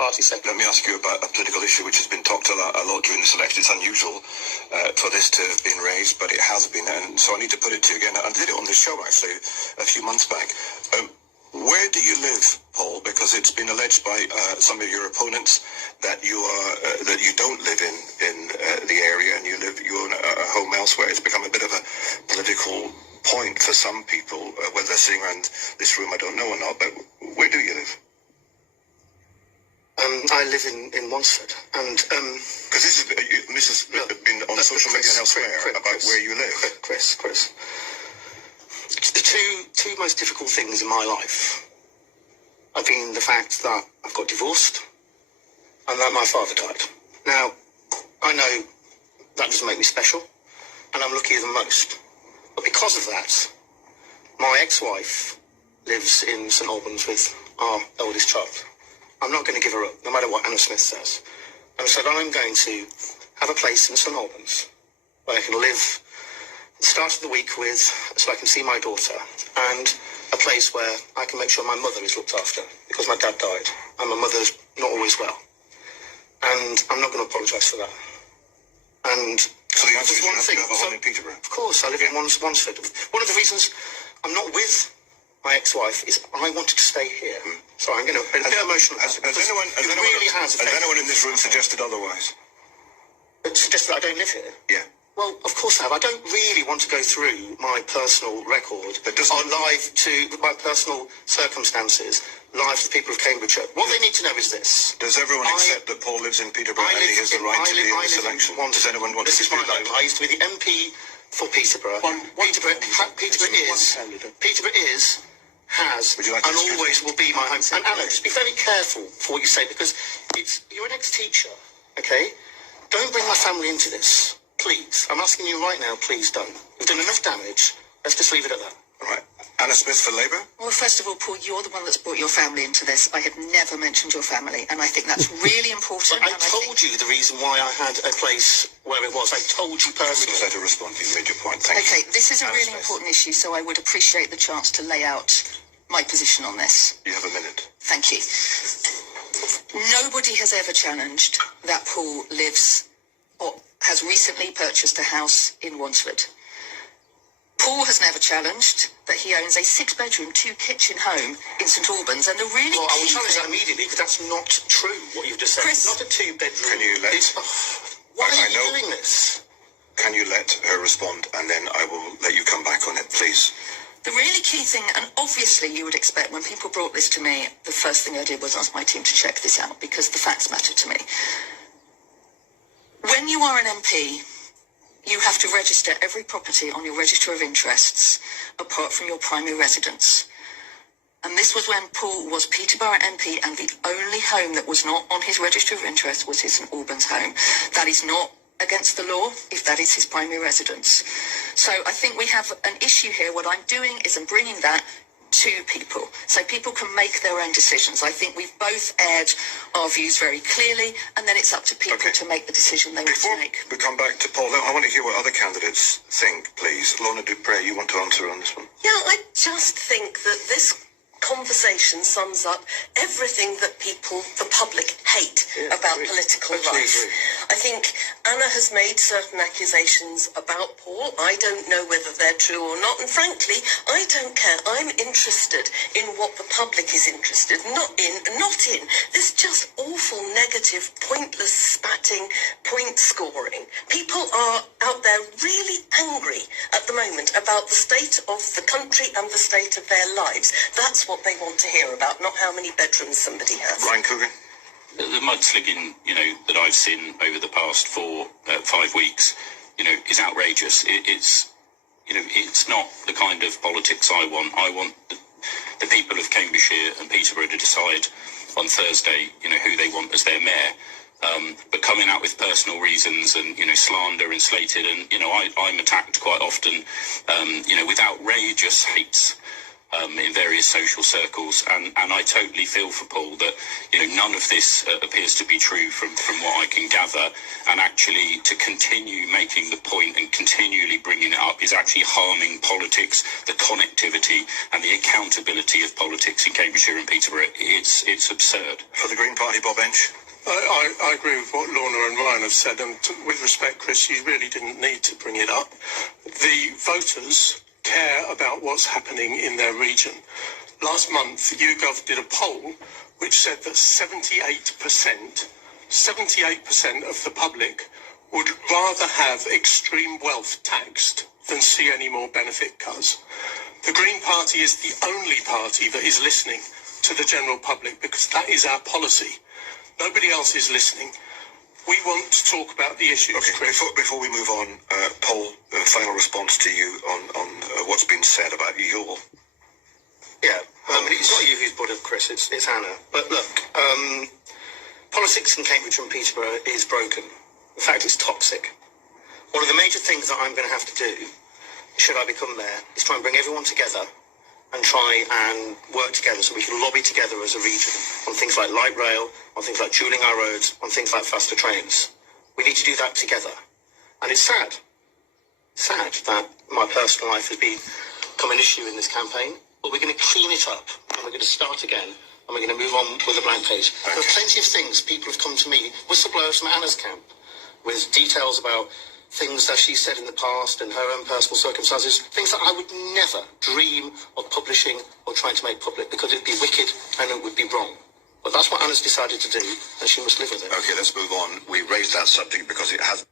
party secretary. Let me ask you about a political issue which has been talked a lot during this election. It's unusual for this to have been raised, but it has been, and so I need to put it to you again. I did it on this show, actually, a few months back. Where do you live, Paul? Because it's been alleged by some of your opponents that you don't live in the area, and you own a home elsewhere. It's become a bit of a political point for some people, whether they're sitting around this room, I don't know or not. But where do you live? I live in Wansford, and because this has been on social media and elsewhere about where you live. Chris. The two most difficult things in my life have been the fact that I've got divorced and that my father died. Now, I know that doesn't make me special, and I'm luckier than most. But because of that, my ex-wife lives in St Albans with our eldest child. I'm not going to give her up, no matter what Anna Smith says. And I said, I'm going to have a place in St Albans where I can live the start of the week with, so I can see my daughter, and a place where I can make sure my mother is looked after, because my dad died, and my mother's not always well. And I'm not going to apologise for that. And so the answer is you have to have a home in Peterborough? Of course, I live in Wansford. One of the reasons I'm not with my ex-wife is I wanted to stay here. So I'm going to be a bit emotional. Has anyone in this room suggested otherwise? Suggested that I don't live here? Yeah. Well, of course I have. I don't really want to go through my personal record my personal circumstances live to the people of Cambridgeshire. What they need to know is this. Does everyone accept that Paul lives in Peterborough and he has the right to be in this election? Does anyone want to dispute that? I used to be the MP for Peterborough. Peterborough has, and always will be my home. And Anna, just be very careful for what you say, because you're an ex-teacher, okay? Don't bring my family into this, please. I'm asking you right now, please don't. You've done enough damage. Let's just leave it at that. All right. Anna Smith for Labour? Well, first of all, Paul, you're the one that's brought your family into this. I have never mentioned your family, and I think that's really important. But I told you the reason why I had a place where it was. I told you personally. Let her respond. You made your point. Thank you. Okay, this is a really important issue, so I would appreciate the chance to lay out my position on this. You have a minute. Thank you. Nobody has ever challenged that Paul lives or has recently purchased a house in Wansford. Paul has never challenged that he owns a 6-bedroom, 2-kitchen home in St Albans, and the really I will challenge that immediately, because that's not true, what you've just said. Chris, it's not a 2-bedroom. Can you let... why are you doing this? Can you let her respond, and then I will let you come back on it, please? The really key thing, and obviously you would expect when people brought this to me, the first thing I did was ask my team to check this out, because the facts matter to me. When you are an MP, you have to register every property on your register of interests, apart from your primary residence. And this was when Paul was Peterborough MP, and the only home that was not on his register of interest was his St Albans home. That is not against the law if that is his primary residence. So I think we have an issue here. What I'm doing is I'm bringing that to people, so people can make their own decisions. I think we've both aired our views very clearly, and then it's up to people to make the decision they want to make. Before we come back to Paul, I want to hear what other candidates think, please. Lorna Dupre, you want to answer on this one? Yeah, I just think that this conversation sums up everything that the public hate about political life. I think Anna has made certain accusations about Paul. I don't know whether they're true or not, and frankly, I don't care. I'm interested in what the public is interested, not in this just awful, negative, pointless spatting, point scoring. People are out there really angry at the moment about the state of the country and the state of their lives. That's what they want to hear about, not how many bedrooms somebody has. Ryan Coogan? The mudslinging, that I've seen over the past 5 weeks, is outrageous. It's not the kind of politics I want. I want the people of Cambridgeshire and Peterborough to decide on Thursday, who they want as their mayor. But coming out with personal reasons and, slander and slated, and, I'm attacked quite often, with outrageous hates in various social circles, and I totally feel for Paul that none of this appears to be true from what I can gather, and actually to continue making the point and continually bringing it up is actually harming politics, the connectivity and the accountability of politics in Cambridgeshire and Peterborough. It's absurd. For the Green Party, Bob Bench. I agree with what Lorna and Ryan have said, and with respect, Chris, you really didn't need to bring it up. The voters care about what's happening in their region. Last month, YouGov did a poll which said that 78% of the public would rather have extreme wealth taxed than see any more benefit cuts. The Green Party is the only party that is listening to the general public because that is our policy. Nobody else is listening. We want to talk about the issues. Okay, before we move on, Paul, final response to you on what's been said about your... Yeah, I mean, it's not you who's brought up, Chris, it's Anna. But look, politics in Cambridge and Peterborough is broken. In fact, it's toxic. One of the major things that I'm going to have to do, should I become mayor, is try and bring everyone together and try and work together so we can lobby together as a region on things like light rail, on things like dualling our roads, on things like faster trains. We need to do that together. And it's sad that my personal life has become an issue in this campaign, but we're going to clean it up and we're going to start again and we're going to move on with a blank page. There are plenty of things people have come to me, whistleblowers from Anna's camp, with details about things that she said in the past and her own personal circumstances, things that I would never dream of publishing or trying to make public because it would be wicked and it would be wrong. But that's what Anna's decided to do, and she must live with it. Okay, let's move on. We raised that subject because it has...